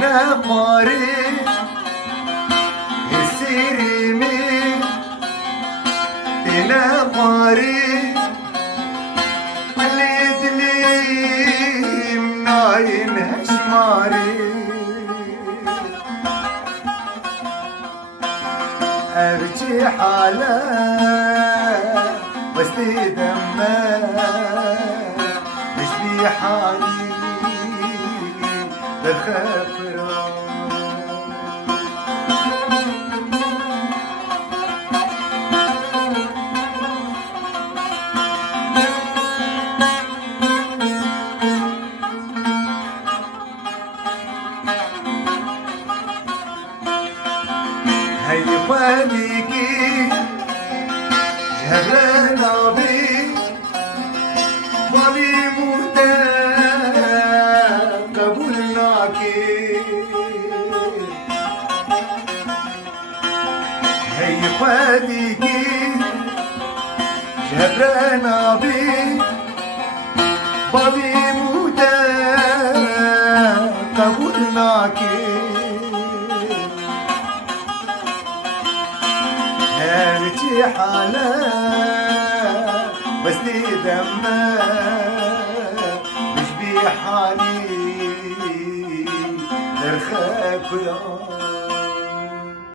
نقاري السيرمي نقاري مليت لي مناين هشماري أبكي حالة وسطي دمه مش في حالي بالخفرة هاي خالقي جهرنا بي ظليم قبولناكي هاي خالقي جهرنا بي ظليم قبولناكي هانتي حالة بس دي دمه مش بحالي ترخى كلها